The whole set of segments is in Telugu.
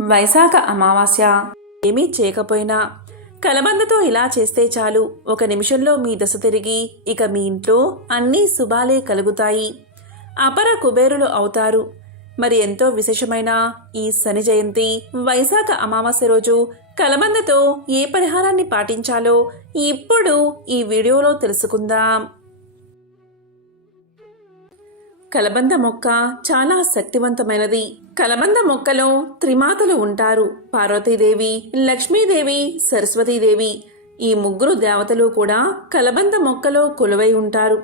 వైశాఖ అమావాస్య. ఏమీ చేయకపోయినా కలబందతో ఇలా చేస్తే చాలు. ఒక నిమిషంలో మీ దశ తిరిగి ఇక మీ ఇంట్లో అన్నీ శుభాలే కలుగుతాయి. అపర కుబేరులు అవుతారు. మరి ఎంతో విశేషమైన ఈ శని జయంతి వైశాఖ అమావాస్య రోజు కలబందతో ఏ పరిహారాన్ని పాటించాలో ఇప్పుడు ఈ వీడియోలో తెలుసుకుందాం. కలబంద మొక్క చాలా శక్తివంతమైనది. కలబంద మొక్కలో త్రిమాతలు ఉంటారు. పార్వతీదేవి లక్ష్మీదేవి సరస్వతీదేవి. ఈ ముగ్గురు దేవతలు కూడా కలబంద మొక్కలో కొలువై ఉంటారు.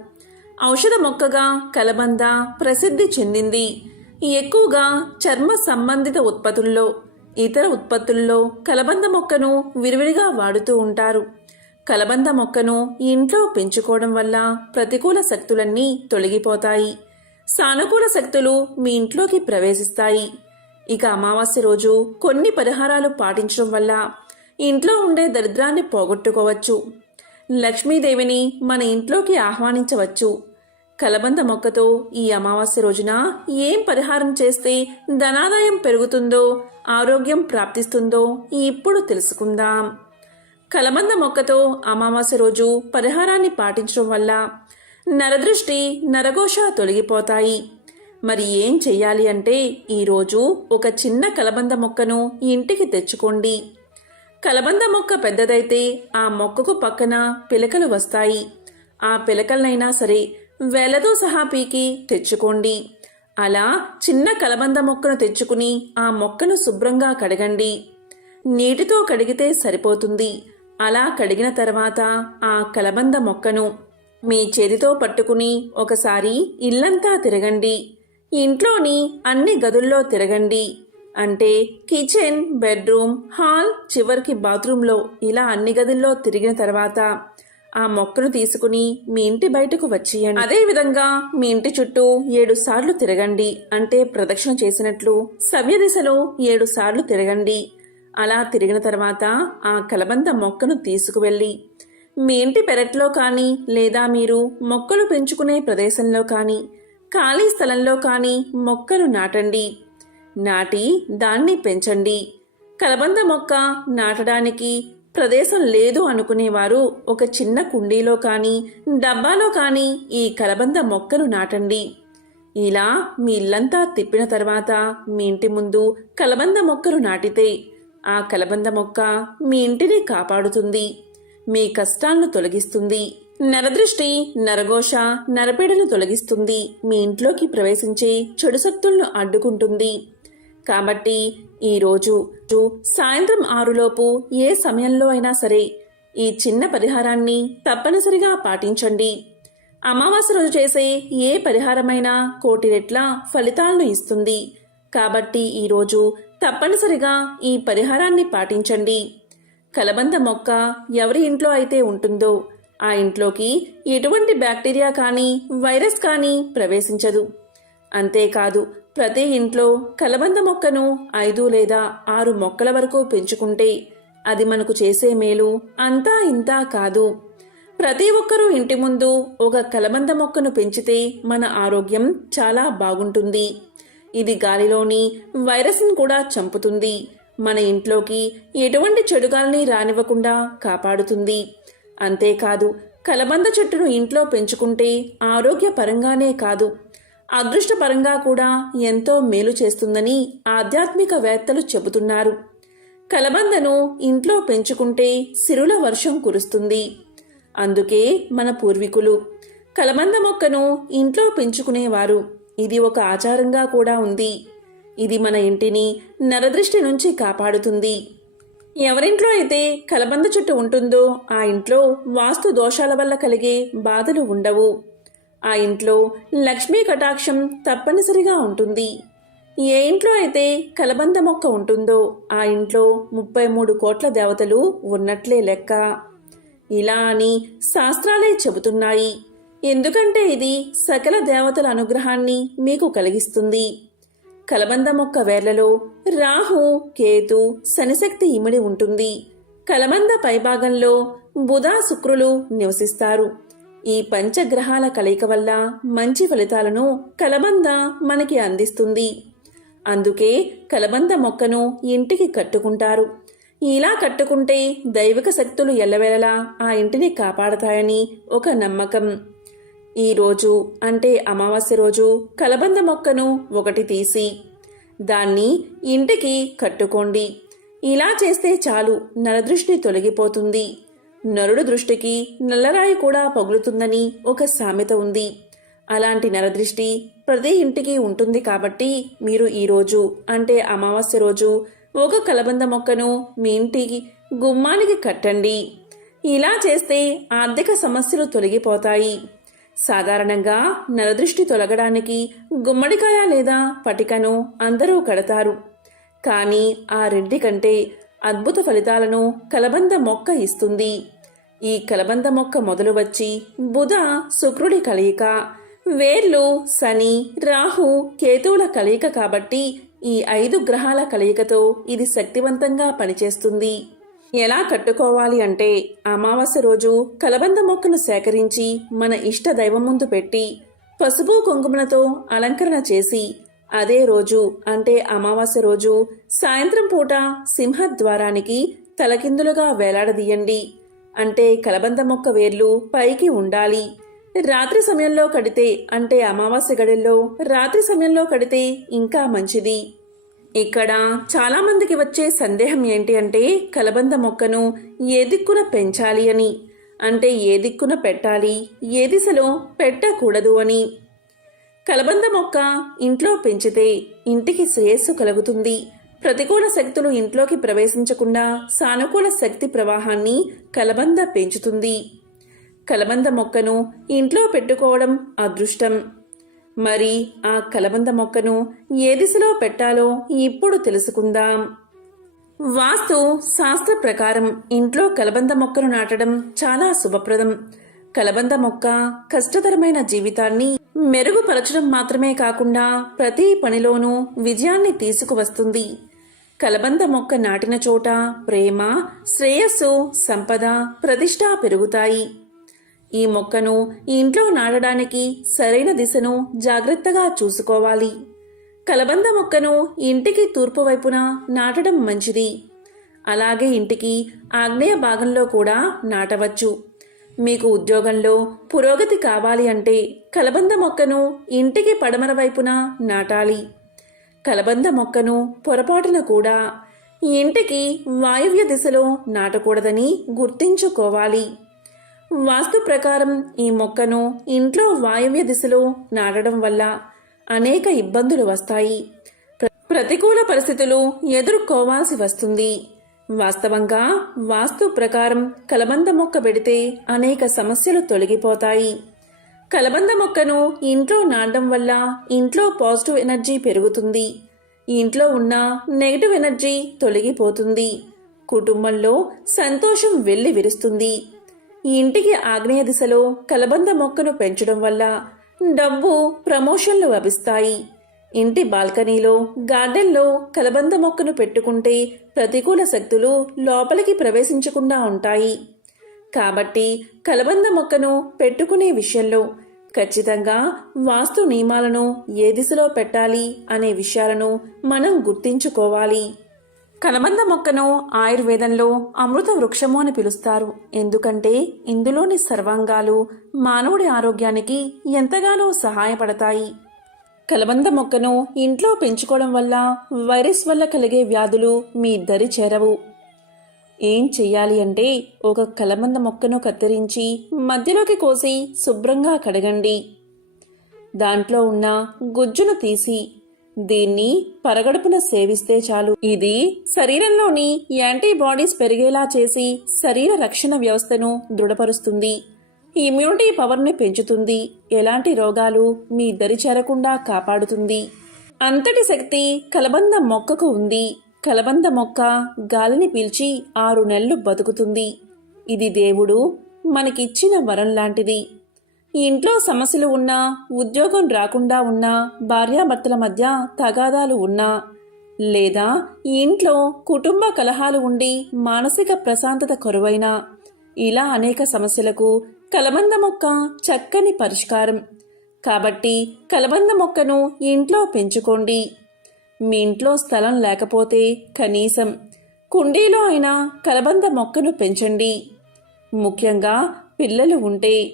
ఔషధ మొక్కగా కలబంద ప్రసిద్ధి చెందింది. ఎక్కువగా చర్మ సంబంధిత ఉత్పత్తుల్లో ఇతర ఉత్పత్తుల్లో కలబంద మొక్కను విరివిడిగా వాడుతూ ఉంటారు. కలబంద మొక్కను ఇంట్లో పెంచుకోవడం వల్ల ప్రతికూల శక్తులన్నీ తొలగిపోతాయి. సానుకూల శక్తులు మీ ఇంట్లోకి ప్రవేశిస్తాయి. ఇక అమావాస్య రోజు కొన్ని పరిహారాలు పాటించడం వల్ల ఇంట్లో ఉండే దరిద్రాన్ని పోగొట్టుకోవచ్చు. లక్ష్మీదేవిని మన ఇంట్లోకి ఆహ్వానించవచ్చు. కలబంద మొక్కతో ఈ అమావాస్య రోజున ఏం పరిహారం చేస్తే ధనాదాయం పెరుగుతుందో ఆరోగ్యం ప్రాప్తిస్తుందో ఇప్పుడు తెలుసుకుందాం. కలబంద మొక్కతో అమావాస్య రోజు పరిహారాన్ని పాటించడం వల్ల నరదృష్టి నరఘోష తొలగిపోతాయి. మరి ఏం చెయ్యాలి అంటే ఈరోజు ఒక చిన్న కలబంద మొక్కను ఇంటికి తెచ్చుకోండి. కలబంద మొక్క పెద్దదైతే ఆ మొక్కకు పక్కన పిలకలు వస్తాయి. ఆ పిలకలనైనా సరే వేలతో సహా పీకి తెచ్చుకోండి. అలా చిన్న కలబంద మొక్కను తెచ్చుకుని ఆ మొక్కను శుభ్రంగా కడగండి. నీటితో కడిగితే సరిపోతుంది. అలా కడిగిన తర్వాత ఆ కలబంద మొక్కను మీ చేతితో పట్టుకుని ఒకసారి ఇల్లంతా తిరగండి. ఇంట్లోని అన్ని గదుల్లో తిరగండి. అంటే కిచెన్ బెడ్రూమ్ హాల్ చివరికి బాత్రూంలో ఇలా అన్ని గదుల్లో తిరిగిన తర్వాత ఆ మొక్కను తీసుకుని మీ ఇంటి బయటకు వచ్చేయండి. అదే విధంగా మీ ఇంటి చుట్టూ ఏడు సార్లు తిరగండి. అంటే ప్రదక్షిణ చేసినట్లు సవ్య దిశలో ఏడు సార్లు తిరగండి. అలా తిరిగిన తర్వాత ఆ కలబంద మొక్కను తీసుకువెళ్ళి మీ ఇంటి పెరట్లో కానీ లేదా మీరు మొక్కలు పెంచుకునే ప్రదేశంలో కానీ ఖాళీ స్థలంలో కానీ మొక్కలు నాటండి. నాటి దాన్ని పెంచండి. కలబంద మొక్క నాటడానికి ప్రదేశం లేదు అనుకునేవారు ఒక చిన్న కుండీలో కానీ డబ్బాలో కానీ ఈ కలబంద మొక్కను నాటండి. ఇలా మీ ఇల్లంతా తిప్పిన తర్వాత మీ ఇంటి ముందు కలబంద మొక్కలు నాటితే ఆ కలబంద మొక్క మీ ఇంటిని కాపాడుతుంది. మీ కష్టాలను తొలగిస్తుంది. నరదృష్టి నరఘోష నరపీడను తొలగిస్తుంది. మీ ఇంట్లోకి ప్రవేశించే చెడు శక్తులను అడ్డుకుంటుంది. కాబట్టి ఈరోజు సాయంత్రం ఆరులోపు ఏ సమయంలో అయినా సరే ఈ చిన్న పరిహారాన్ని తప్పనిసరిగా పాటించండి. అమావాస్య రోజు చేసే ఏ పరిహారమైనా కోటి రెట్ల ఫలితాలను ఇస్తుంది. కాబట్టి ఈరోజు తప్పనిసరిగా ఈ పరిహారాన్ని పాటించండి. కలబంద మొక్క ఎవరి ఇంట్లో అయితే ఉంటుందో ఆ ఇంట్లోకి ఎటువంటి బ్యాక్టీరియా కానీ వైరస్ కానీ ప్రవేశించదు. అంతేకాదు ప్రతి ఇంట్లో కలబంద మొక్కను ఐదు లేదా ఆరు మొక్కల వరకు పెంచుకుంటే అది మనకు చేసే మేలు అంతా ఇంతా కాదు. ప్రతి ఒక్కరూ ఇంటి ముందు ఒక కలబంద మొక్కను పెంచితే మన ఆరోగ్యం చాలా బాగుంటుంది. ఇది గాలిలోని వైరస్ను కూడా చంపుతుంది. మన ఇంట్లోకి ఎటువంటి చెడుగాల్ని రానివ్వకుండా కాపాడుతుంది. అంతేకాదు కలబంద చెట్టును ఇంట్లో పెంచుకుంటే ఆరోగ్యపరంగానే కాదు. అదృష్టపరంగా కూడా ఎంతో మేలు చేస్తుందని ఆధ్యాత్మికవేత్తలు చెబుతున్నారు. కలబందను ఇంట్లో పెంచుకుంటే సిరుల వర్షం కురుస్తుంది. అందుకే మన పూర్వీకులు కలబంద మొక్కను ఇంట్లో పెంచుకునేవారు. ఇది ఒక ఆచారంగా కూడా ఉంది. ఇది మన ఇంటిని నరదృష్టి నుంచి కాపాడుతుంది. ఎవరింట్లో అయితే కలబంద చుట్టూ ఉంటుందో ఆ ఇంట్లో వాస్తు దోషాల వల్ల కలిగే బాధలు ఉండవు. ఆ ఇంట్లో లక్ష్మీ కటాక్షం తప్పనిసరిగా ఉంటుంది. ఏ ఇంట్లో అయితే కలబంద మొక్క ఉంటుందో ఆ ఇంట్లో ముప్పై మూడు కోట్ల దేవతలు ఉన్నట్లే లెక్క. ఇలా అని శాస్త్రాలే చెబుతున్నాయి. ఎందుకంటే ఇది సకల దేవతల అనుగ్రహాన్ని మీకు కలిగిస్తుంది. కలబంద మొక్క వేర్లలో రాహు కేతు శనిశక్తి ఇమిడి ఉంటుంది. కలబంద పైభాగంలో బుధ శుక్రులు నివసిస్తారు. ఈ పంచగ్రహాల కలయిక వల్ల మంచి ఫలితాలను కలబంద మనకి అందిస్తుంది. అందుకే కలబంద మొక్కను ఇంటికి కట్టుకుంటారు. ఇలా కట్టుకుంటే దైవిక శక్తులు ఎల్లవేళలా ఆ ఇంటిని కాపాడతాయని ఒక నమ్మకం. ఈ రోజు అంటే అమావాస్య రోజు కలబంద మొక్కను ఒకటి తీసి దాన్ని ఇంటికి కట్టుకోండి. ఇలా చేస్తే చాలు నరదృష్టి తొలగిపోతుంది. నరుడు దృష్టికి నల్లరాయి కూడా పగులుతుందని ఒక సామెత ఉంది. అలాంటి నరదృష్టి ప్రతి ఇంటికి ఉంటుంది కాబట్టి మీరు ఈరోజు అంటే అమావాస్య రోజు ఒక కలబంద మొక్కను మీ ఇంటికి గుమ్మానికి కట్టండి. ఇలా చేస్తే ఆర్థిక సమస్యలు తొలగిపోతాయి. సాధారణంగా నరదృష్టి తొలగడానికి గుమ్మడికాయ లేదా పటికను అందరూ కడతారు. కానీ ఆ రెండి కంటే అద్భుత ఫలితాలను కలబంద మొక్క ఇస్తుంది. ఈ కలబంద మొక్క మొదలు వచ్చి బుధ శుక్రుడి కలయిక వేర్లు శని రాహు కేతువుల కలయిక కాబట్టి ఈ ఐదు గ్రహాల కలయికతో ఇది శక్తివంతంగా పనిచేస్తుంది. ఎలా కట్టుకోవాలి అంటే అమావాస్య రోజు కలబంద మొక్కను సేకరించి మన ఇష్ట దైవం ముందు పెట్టి పసుపు కుంకుమలతో అలంకరణ చేసి అదే రోజు అంటే అమావాస్య రోజు సాయంత్రం పూట సింహద్వారానికి తలకిందులుగా వేలాడదీయండి. అంటే కలబంద మొక్క వేర్లు పైకి ఉండాలి. రాత్రి సమయంలో కడితే అంటే అమావాస్య గడిల్లో రాత్రి సమయంలో కడితే ఇంకా మంచిది. ఇక్కడ చాలామందికి వచ్చే సందేహం ఏంటి అంటే కలబంద మొక్కను ఏ దిక్కున పెంచాలి అని. అంటే ఏ దిక్కున పెట్టాలి ఏ దిశలో పెట్టకూడదు అని. కలబంద మొక్క ఇంట్లో పెంచితే ఇంటికి శ్రేయస్సు కలుగుతుంది. ప్రతికూల శక్తులు ఇంట్లోకి ప్రవేశించకుండా సానుకూల శక్తి ప్రవాహాన్ని కలబంద పెంచుతుంది. కలబంద మొక్కను ఇంట్లో పెట్టుకోవడం అదృష్టం. మరి ఆ కలబంద మొక్కను ఏ దిశలో పెట్టాలో ఇప్పుడు తెలుసుకుందాం. వాస్తు శాస్త్ర ప్రకారం ఇంట్లో కలబంద మొక్కను నాటడం చాలా శుభప్రదం. కలబంద మొక్క కష్టతరమైన జీవితాన్ని మెరుగుపరచడం మాత్రమే కాకుండా ప్రతి పనిలోనూ విజయాన్ని తీసుకువస్తుంది. కలబంద మొక్క నాటిన చోట ప్రేమ శ్రేయస్సు సంపద ప్రతిష్ట పెరుగుతాయి. ఈ మొక్కను ఇంట్లో నాటడానికి సరైన దిశను జాగ్రత్తగా చూసుకోవాలి. కలబంద మొక్కను ఇంటికి తూర్పు వైపున నాటడం మంచిది. అలాగే ఇంటికి ఆగ్నేయ భాగంలో కూడా నాటవచ్చు. మీకు ఉద్యోగంలో పురోగతి కావాలి అంటే కలబంద మొక్కను ఇంటికి పడమర వైపున నాటాలి. కలబంద మొక్కను పొరపాటున కూడా ఇంటికి వాయువ్య దిశలో నాటకూడదని గుర్తించుకోవాలి. వాస్తు ప్రకారం ఈ మొక్కను ఇంట్లో వాయువ్య దిశలో నాటడం వల్ల అనేక ఇబ్బందులు వస్తాయి. ప్ర- ప్రతికూల పరిస్థితులు ఎదుర్కోవాల్సి వస్తుంది. వాస్తవంగా వాస్తు ప్రకారం కలబంద మొక్క పెడితే అనేక సమస్యలు తొలగిపోతాయి. కలబంద మొక్కను ఇంట్లో నాటడం వల్ల ఇంట్లో పాజిటివ్ ఎనర్జీ పెరుగుతుంది. ఇంట్లో ఉన్న నెగిటివ్ ఎనర్జీ తొలగిపోతుంది. కుటుంబంలో సంతోషం వెళ్ళి విరుస్తుంది. ఇంటికి ఆగ్నేయ దిశలో కలబంద మొక్కను పెంచడం వల్ల డబ్బు ప్రమోషన్లు లభిస్తాయి. ఇంటి బాల్కనీలో గార్డెన్లో కలబంద మొక్కను పెట్టుకుంటే ప్రతికూల శక్తులు లోపలికి ప్రవేశించకుండా ఉంటాయి. కాబట్టి కలబంద మొక్కను పెట్టుకునే విషయంలో ఖచ్చితంగా వాస్తు నియమాలను ఏ దిశలో పెట్టాలి అనే విషయాలను మనం గుర్తించుకోవాలి. కలబంద మొక్కను ఆయుర్వేదంలో అమృత వృక్షము అని పిలుస్తారు. ఎందుకంటే ఇందులోని సర్వాంగాలు మానవుడి ఆరోగ్యానికి ఎంతగానో సహాయపడతాయి. కలబంద మొక్కను ఇంట్లో పెంచుకోవడం వల్ల వైరస్ వల్ల కలిగే వ్యాధులు మీ దరి చేరవు. ఏం చెయ్యాలి అంటే ఒక కలబంద మొక్కను కత్తిరించి మధ్యలోకి కోసి శుభ్రంగా కడగండి. దాంట్లో ఉన్న గుజ్జును తీసి దీన్ని పరగడుపున సేవిస్తే చాలు. ఇది శరీరంలోని యాంటీబాడీస్ పెరిగేలా చేసి శరీర రక్షణ వ్యవస్థను దృఢపరుస్తుంది. ఇమ్యూనిటీ పవర్ని పెంచుతుంది. ఎలాంటి రోగాలు మీ దరి చేరకుండా కాపాడుతుంది. అంతటి శక్తి కలబంద మొక్కకు ఉంది. కలబంద మొక్క గాలిని పీల్చి ఆరు నెలలు బతుకుతుంది. ఇది దేవుడు మనకిచ్చిన వరం లాంటిది. ఇంట్లో సమస్యలు ఉన్నా ఉద్యోగం రాకుండా ఉన్నా భార్యాభర్తల మధ్య తగాదాలు ఉన్నా లేదా ఇంట్లో కుటుంబ కలహాలు ఉండి మానసిక ప్రశాంతత కరువైనా ఇలా అనేక సమస్యలకు కలబంద మొక్క చక్కని పరిష్కారం. కాబట్టి కలబంద మొక్కను ఇంట్లో పెంచుకోండి. మీ ఇంట్లో స్థలం లేకపోతే కనీసం కుండీలో అయినా కలబంద మొక్కను పెంచండి. ముఖ్యంగా పిల్లలు ఉంటే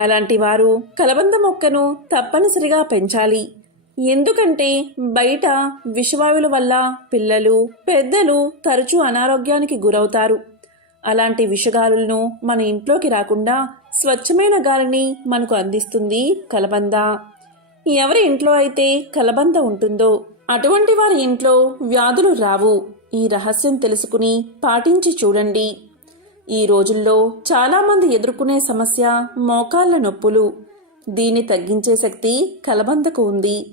అలాంటి వారు కలబంద మొక్కను తప్పనిసరిగా పెంచాలి. ఎందుకంటే బయట విషవాయువుల వల్ల పిల్లలు పెద్దలు తరచూ అనారోగ్యానికి గురవుతారు. అలాంటి విషగాలులను మన ఇంట్లోకి రాకుండా స్వచ్ఛమైన గాలిని మనకు అందిస్తుంది కలబంద. ఎవరి ఇంట్లో అయితే కలబంద ఉంటుందో అటువంటి వారి ఇంట్లో వ్యాధులు రావు. ఈ రహస్యం తెలుసుకుని పాటించి చూడండి. ఈ రోజుల్లో చాలామంది ఎదుర్కొనే సమస్య మోకాళ్ళ నొప్పులు. దీన్ని తగ్గించే శక్తి కలబందకు ఉంది.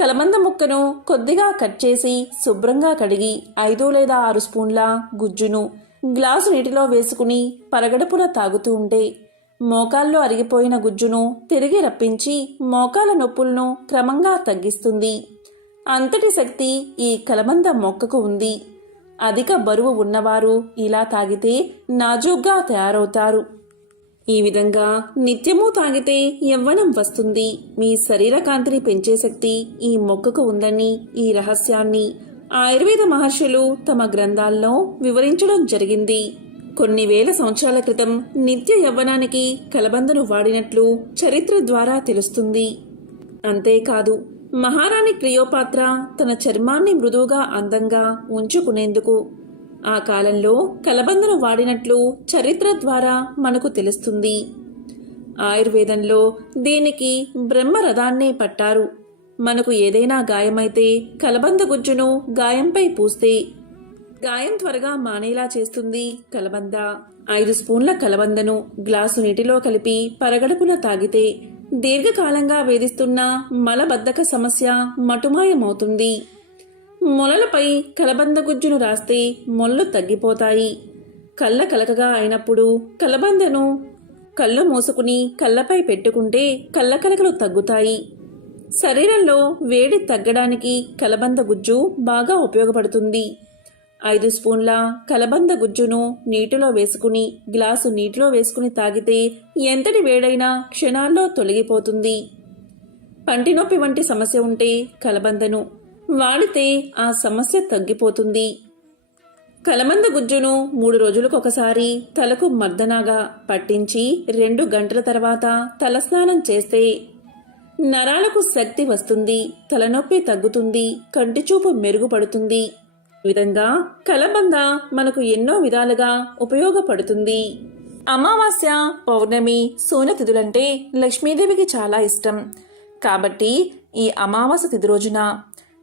కలబంద ముక్కను కొద్దిగా కట్ చేసి శుభ్రంగా కడిగి ఐదు లేదా ఆరు స్పూన్ల గుజ్జును గ్లాసు నీటిలో వేసుకుని పరగడుపున తాగుతూ ఉంటే మోకాల్లో అరిగిపోయిన గుజ్జును తిరిగి రప్పించి మోకాల నొప్పులను క్రమంగా తగ్గిస్తుంది. అంతటి శక్తి ఈ కలబంద మొక్కకు ఉంది. అధిక బరువు ఉన్నవారు ఇలా తాగితే నాజూగ్గా తయారవుతారు. ఈ విధంగా నిత్యము తాగితే యవ్వనం వస్తుంది. మీ శరీర కాంతిని పెంచే శక్తి ఈ మొక్కకు ఉందని ఈ రహస్యాన్ని ఆయుర్వేద మహర్షులు తమ గ్రంథాల్లో వివరించడం జరిగింది. కొన్ని వేల సంవత్సరాల క్రితం నిత్య యవ్వనానికి కలబందను వాడినట్లు చరిత్ర ద్వారా తెలుస్తుంది. అంతేకాదు మహారాణి క్లియోపాత్ర తన చర్మాన్ని మృదువుగా అందంగా ఉంచుకునేందుకు. ఆ కాలంలో కలబందను వాడినట్లు చరిత్ర ద్వారా మనకు తెలుస్తుంది. ఆయుర్వేదంలో దీనికి బ్రహ్మరథాన్నే పట్టారు. మనకు ఏదైనా గాయమైతే కలబంద గుజ్జును గాయంపై పూస్తే. గాయం త్వరగా మానేలా చేస్తుంది కలబంద. ఐదు స్పూన్ల కలబందను గ్లాసు నీటిలో కలిపి పరగడుపున తాగితే దీర్ఘకాలంగా వేధిస్తున్న మలబద్ధక సమస్య మటుమాయమవుతుంది. మొలలపై కలబంద గుజ్జును రాస్తే మొల్లు తగ్గిపోతాయి. కళ్ళ కలకగా అయినప్పుడు కలబందను కళ్ళు మూసుకుని కళ్ళపై పెట్టుకుంటే కళ్ళ కలకలు తగ్గుతాయి. శరీరంలో వేడి తగ్గడానికి కలబంద గుజ్జు బాగా ఉపయోగపడుతుంది. ఐదు స్పూన్ల కలబంద గుజ్జును నీటిలో వేసుకుని గ్లాసు నీటిలో వేసుకుని తాగితే ఎంతటి వేడైనా క్షణాల్లో తొలగిపోతుంది. పంటి నొప్పి వంటి సమస్య ఉంటే కలబందను వాడితే ఆ సమస్య తగ్గిపోతుంది. కలబంద గుజ్జును మూడు రోజులకు ఒకసారి తలకు మర్దనాగా పట్టించి రెండు గంటల తర్వాత తలస్నానం చేస్తే నరాలకు శక్తి వస్తుంది తలనొప్పి తగ్గుతుంది కంటిచూపు మెరుగుపడుతుంది. విధంగా కలబంద మనకు ఎన్నో విధాలుగా ఉపయోగపడుతుంది. అమావాస్య పౌర్ణమి సూనతిథులంటే లక్ష్మీదేవికి చాలా ఇష్టం. కాబట్టి ఈ అమావాస్య తిథి రోజున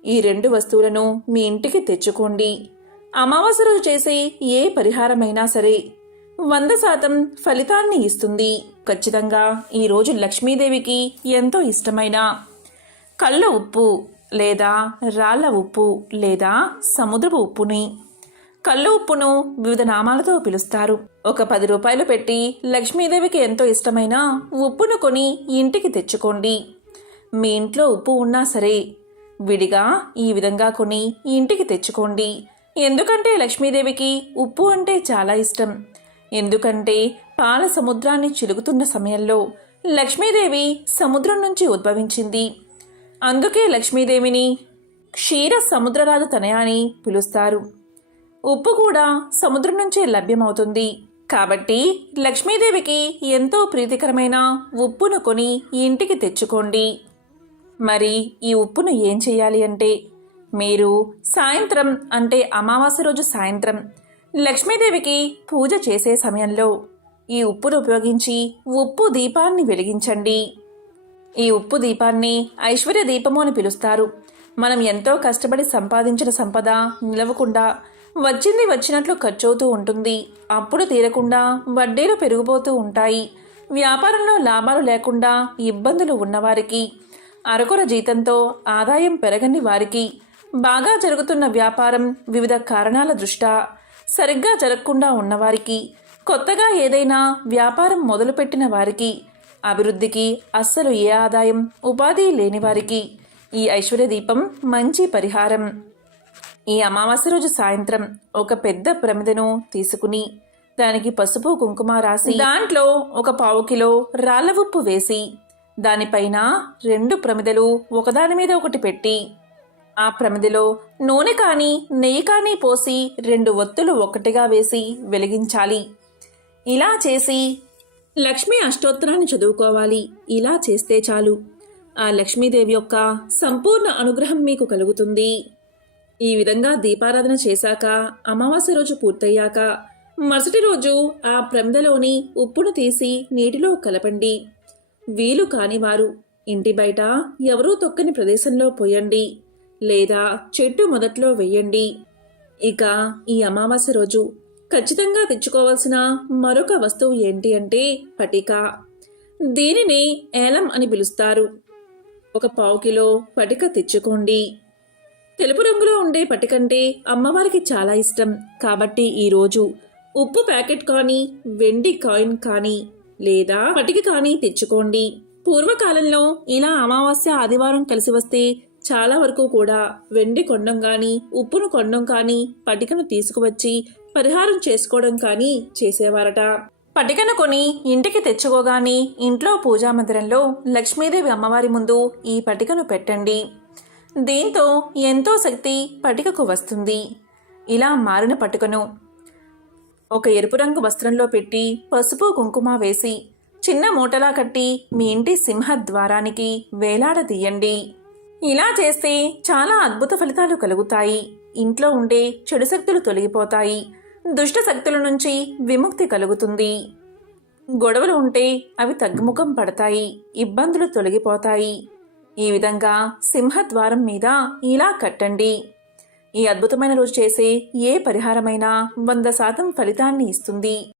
ఈ రెండు వస్తువులను మీ ఇంటికి తెచ్చుకోండి. అమావాస్య రోజు చేసే ఏ పరిహారమైనా సరే వంద శాతం ఫలితాన్ని ఇస్తుంది. ఖచ్చితంగా ఈ రోజు లక్ష్మీదేవికి ఎంతో ఇష్టమైన కళ్ళ ఉప్పు లేదా రాళ్ళ ఉప్పు లేదా సముద్రపు ఉప్పుని కళ్ళు ఉప్పును వివిధ నామాలతో పిలుస్తారు. ఒక పది రూపాయలు పెట్టి లక్ష్మీదేవికి ఎంతో ఇష్టమైన ఉప్పును కొని ఇంటికి తెచ్చుకోండి. మీ ఇంట్లో ఉప్పు ఉన్నా సరే విడిగా ఈ విధంగా కొని ఇంటికి తెచ్చుకోండి. ఎందుకంటే లక్ష్మీదేవికి ఉప్పు అంటే చాలా ఇష్టం. ఎందుకంటే పాల సముద్రాన్ని చిలుగుతున్న సమయంలో లక్ష్మీదేవి సముద్రం నుంచి ఉద్భవించింది. అందుకే లక్ష్మీదేవిని క్షీర సముద్రరాజు తనయ అని పిలుస్తారు. ఉప్పు కూడా సముద్రం నుంచే లభ్యమవుతుంది. కాబట్టి లక్ష్మీదేవికి ఎంతో ప్రీతికరమైన ఉప్పును కొని ఇంటికి తెచ్చుకోండి. మరి ఈ ఉప్పును ఏం చేయాలి అంటే మీరు సాయంత్రం అంటే అమావాస్య రోజు సాయంత్రం లక్ష్మీదేవికి పూజ చేసే సమయంలో ఈ ఉప్పును ఉపయోగించి ఉప్పు దీపాన్ని వెలిగించండి. ఈ ఉప్పు దీపాన్ని ఐశ్వర్య దీపము అని పిలుస్తారు. మనం ఎంతో కష్టపడి సంపాదించిన సంపద నిలవకుండా వచ్చింది వచ్చినట్లు ఖర్చవుతూ ఉంటుంది. అప్పుడు తీరకుండా వడ్డీలు పెరిగిపోతూ ఉంటాయి. వ్యాపారంలో లాభాలు లేకుండా ఇబ్బందులు ఉన్నవారికి అరకొర జీతంతో ఆదాయం పెరగని వారికి బాగా జరుగుతున్న వ్యాపారం వివిధ కారణాల దృష్ట్యా సరిగ్గా జరగకుండా ఉన్నవారికి కొత్తగా ఏదైనా వ్యాపారం మొదలుపెట్టిన వారికి అభివృద్ధికి అస్సలు ఏ ఆదాయం ఉపాధి లేని వారికి ఈ ఐశ్వర్య దీపం మంచి పరిహారం. ఈ అమావాస్య రోజు సాయంత్రం ఒక పెద్ద ప్రమిదను తీసుకుని దానికి పసుపు కుంకుమ రాసి దాంట్లో ఒక పావు కిలో రాళ్ళ ఉప్పు వేసి దానిపైన రెండు ప్రమిదలు ఒకదాని మీద ఒకటి పెట్టి ఆ ప్రమిదిలో నూనె కానీ నెయ్యి కానీ పోసి రెండు ఒత్తులు ఒకటిగా వేసి వెలిగించాలి. ఇలా చేసి లక్ష్మీ అష్టోత్తరాన్ని చదువుకోవాలి. ఇలా చేస్తే చాలు. ఆ లక్ష్మీదేవి యొక్క సంపూర్ణ అనుగ్రహం మీకు కలుగుతుంది. ఈ విధంగా దీపారాధన చేశాక అమావాస్య రోజు పూర్తయ్యాక మరుసటి రోజు ఆ ప్రమిదలోని ఉప్పును తీసి నీటిలో కలపండి. వీలు కానివారు ఇంటి బయట ఎవరూ తొక్కని ప్రదేశంలో పోయండి. లేదా చెట్టు మొదట్లో వెయ్యండి ఇక ఈ అమావాస్య రోజు ఖచ్చితంగా తెచ్చుకోవాల్సిన మరొక వస్తువు ఏంటి అంటే పటిక. దీనిని ఏలం అని పిలుస్తారు. ఒక పావు కిలో పటిక తెచ్చుకోండి. తెలుపు రంగులో ఉండే పటికంటే అమ్మవారికి చాలా ఇష్టం. కాబట్టి ఈరోజు ఉప్పు ప్యాకెట్ కానీ వెండి కాయిన్ కానీ లేదా పటిక కానీ తెచ్చుకోండి. పూర్వకాలంలో ఇలా అమావాస్య ఆదివారం కలిసి వస్తే చాలా వరకు కూడా వెండి కొండం కానీ ఉప్పును కొండం కానీ పటికను తీసుకువచ్చి పరిహారం చేసుకోవడం కానీ చేసేవారట. పటికను కొని ఇంటికి తెచ్చుకోగానే ఇంట్లో పూజా మందిరంలో లక్ష్మీదేవి అమ్మవారి ముందు ఈ పటికను పెట్టండి. దీంతో ఎంతో శక్తి పటికకు వస్తుంది. ఇలా మారిన పటికను ఒక ఎరుపు రంగు వస్త్రంలో పెట్టి పసుపు కుంకుమ వేసి చిన్న మూటలా కట్టి మీ ఇంటి సింహ ద్వారానికి వేలాడదీయండి. ఇలా చేస్తే చాలా అద్భుత ఫలితాలు కలుగుతాయి. ఇంట్లో ఉండే చెడు శక్తులు తొలగిపోతాయి. దుష్ట శక్తుల నుంచి విముక్తి కలుగుతుంది. గొడవలు ఉంటే అవి తగ్గుముఖం పడతాయి ఇబ్బందులు తొలగిపోతాయి. ఈ విధంగా సింహద్వారం మీద ఇలా కట్టండి. ఈ అద్భుతమైన రోజు చేసే ఏ పరిహారమైనా వంద శాతం ఫలితాన్ని ఇస్తుంది.